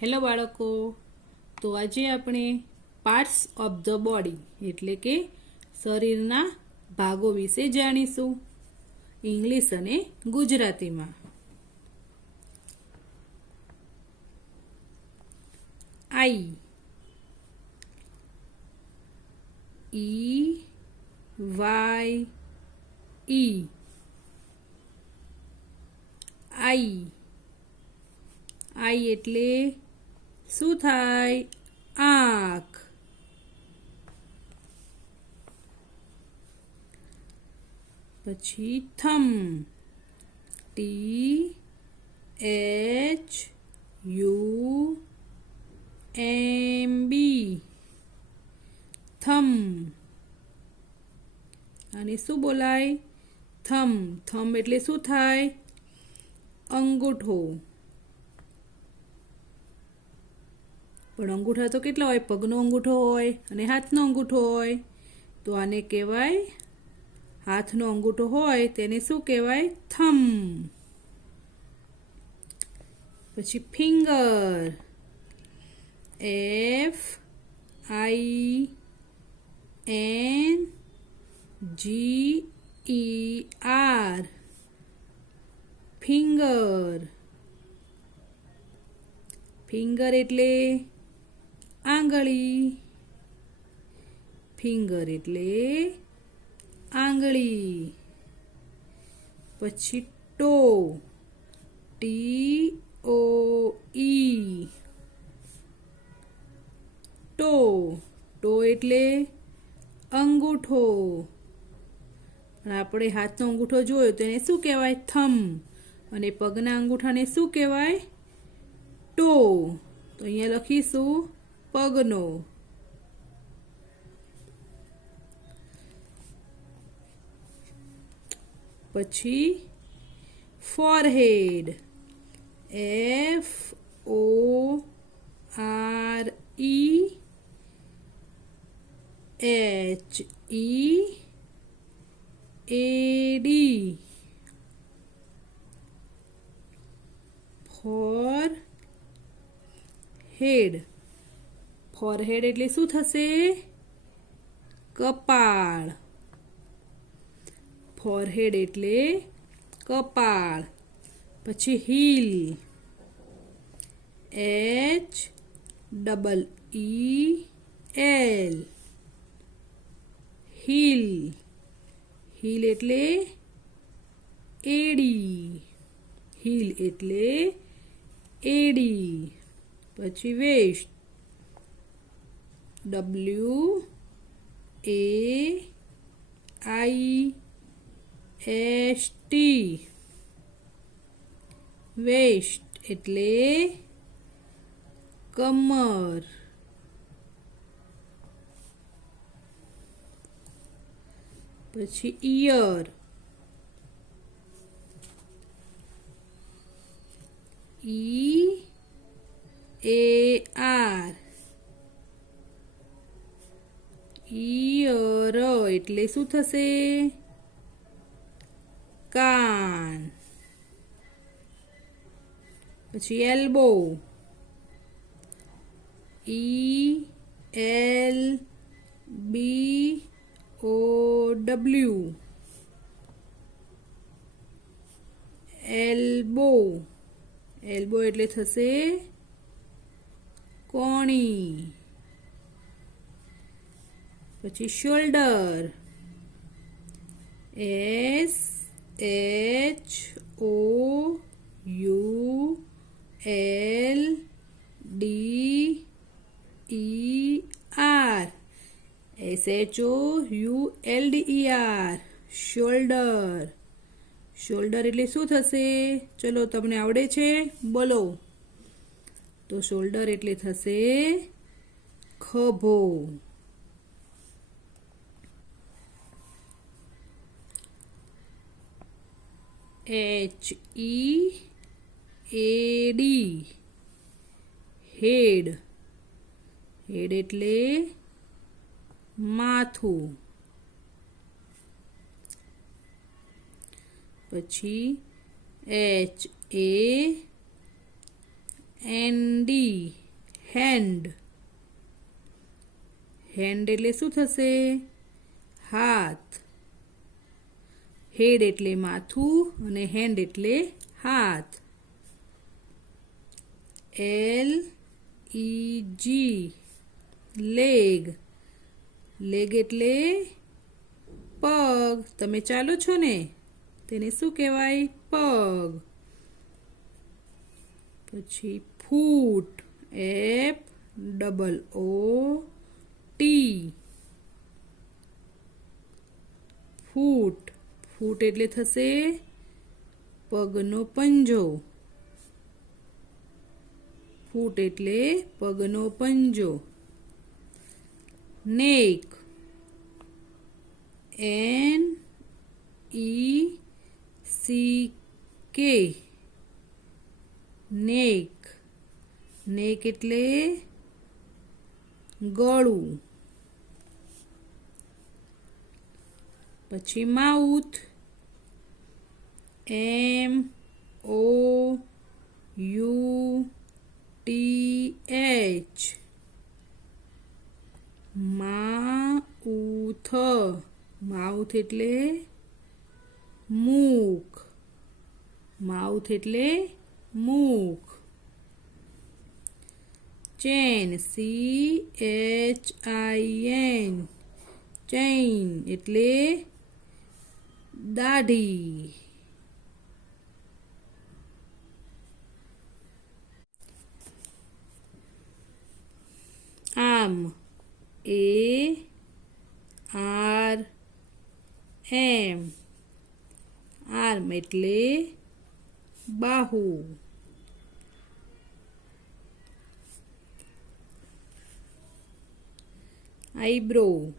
Hello બાળકો, તો આજે આપણે પાર્ટ્સ ઓફ ધ બોડી એટલે કે શરીરના ભાગો વિશે જાણીશું ઇંગ્લિશ અને ગુજરાતીમાં. આઈ, ઈ વાય ઈ, આઈ. આઈ એટલે શું થાય? આંખ. પછી થમ, ટી એચ યુ એમ બી, થમ. અને શું બોલાય? થમ. થમ એટલે શું થાય? અંગૂઠો. પણ અંગૂઠા તો કેટલા હોય? પગનો અંગૂઠો હોય અને હાથનો અંગૂઠો હોય. તો આને કહેવાય, હાથનો અંગૂઠો હોય તેને શું કહેવાય? થમ. પછી finger, F I N G E R, finger. Finger એટલે આંગળી. ફિંગર એટલે આંગળી. પછી ટો, ટી ઓ ઈ, ટો. ટો એટલે અંગૂઠો. પણ આપણે હાથનો અંગૂઠો જોયો તો એને શું કહેવાય? થમ. અને પગના અંગૂઠાને શું કહેવાય? ટો. તો અહીંયા લખીશું પગનો. પછી forehead, F O R E H E A D, forehead. Forehead એટલે શું થશે? કપાળ. ફોરહેડ એટલે કપાળ. પછી heel, H double E L, heel. Heel એટલે એડી. હીલ એટલે એડી. પછી waist, W A I S T, waist એટલે કમર. પછી ઈયર, ઈ એ આર, ઈયર એટલે શું થશે? કાન. પછી elbow, E L B O W, elbow. Elbow એટલે થશે કોણી. પછી shoulder, S H O U L D E R, S H O U L D E R, shoulder. Shoulder એટલે શું થશે? ચલો, તમને આવડે છે? બોલો. તો શોલ્ડર એટલે થશે ખભો. એચ ઈ એ ડી, હેડ. હેડ એટલે માથું. પછી એચ એ ND હેન્ડ. હેન્ડ એટલે શું થશે? હાથ. હેડ એટલે માથું અને હેન્ડ એટલે હાથ. LEG leg. લેગ એટલે પગ. તમે ચાલો છો ને, તેને શું કહેવાય? પગ. પછી ફૂટ. FOOT. ફૂટ. ફૂટ એટલે થશે પગનો પંજો. ફૂટ એટલે પગનો પંજો. નેક. NECK નેક. નેક એટલે ગળું. પછી માઉથ. MOUTH mouth. માઉથ એટલે મુખ. માઉથ એટલે મુખ. ચેન. CHIN ચૈન એટલે દાઢી. આર્મ. ARM આર્મ એટલે બાહુ. આઈબ્રો.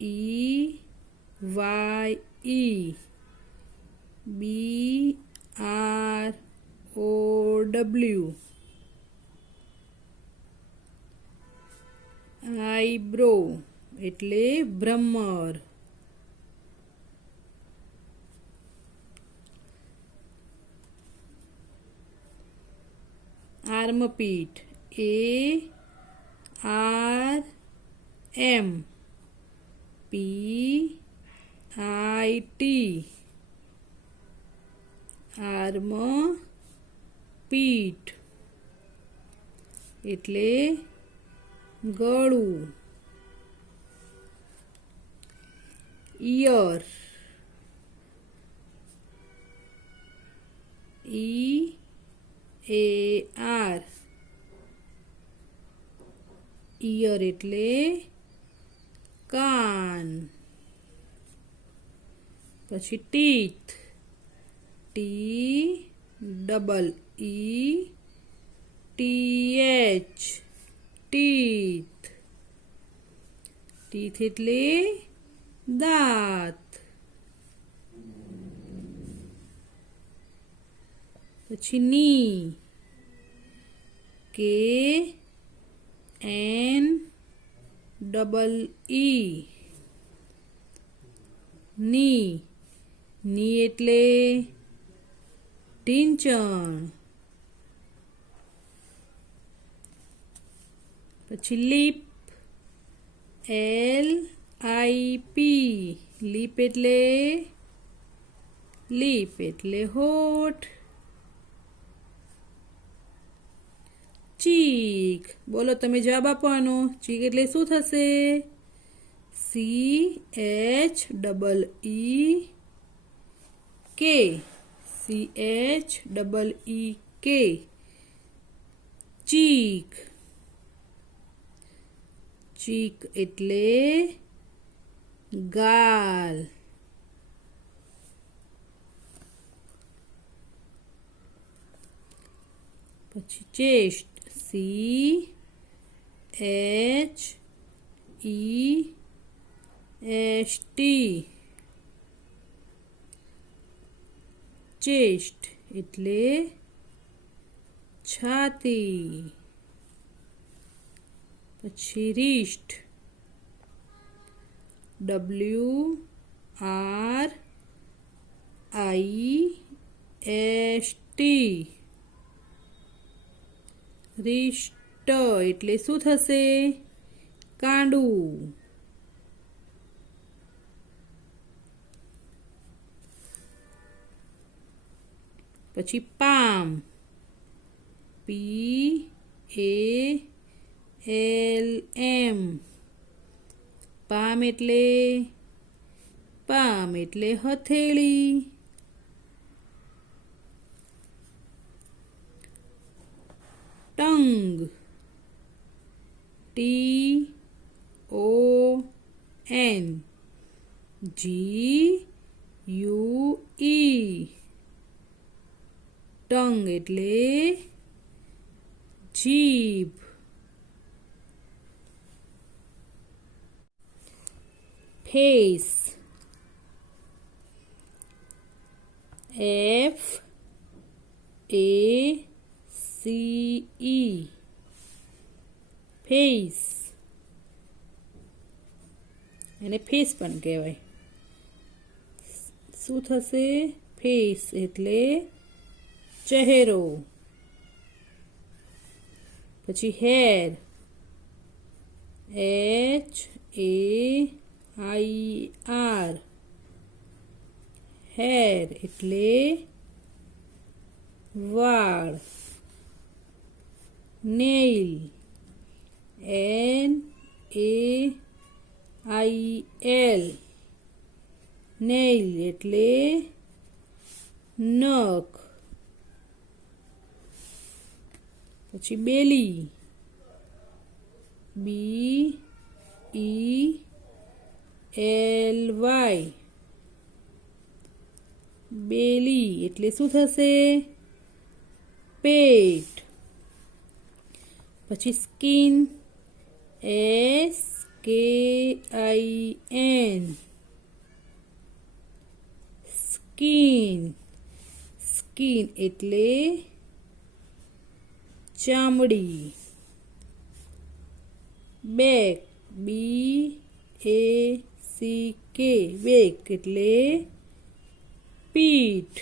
EYEBROW આઈબ્રો એટલે ભ્રમર. આર્મપીટ. ARMPIT આર્મપીટ એટલે ગળું. ઈયર. EAR ઈયર એટલે કાન. પછી ટીથ. TEETH teeth. ટીથ એટલે દાંત. પછી ની. KNEE ની. ની એટલે ઢીંચણ. પછી લીપ. LIP લીપ એટલે હોઠ. ચીક. બોલો તમે જવાબ આપવાનો. ચીક એટલે શું થશે? CHEEK ચીક. ચીક એટલે ગાલ. પછી ચેસ્ટ. CHEST ચેસ્ટ એટલે છાતી. પછી રિસ્ટ. WRIST. रिष्ट એટલે શું થશે? કાંડું. પછી પામ, PALM, પામ એટલે હથેળી. ટંગ, TON, GUE, ટંગ એટલે જીભ. Face, FACE, face. એને ફેસ પણ કહેવાય. શું થશે? ફેસ એટલે ચહેરો. પછી હેર, HAIR, હેર એટલે વાળ. નેઇલ, NAIL, નેઇલ એટલે નખ. પછી બેલી, BELY, બેલી એટલે શું થશે? પેટ. પછી સ્કિન, SKIN, સ્કિન. સ્કિન એટલે ચામડી. બેક, BACK, બેક એટલે પીઠ.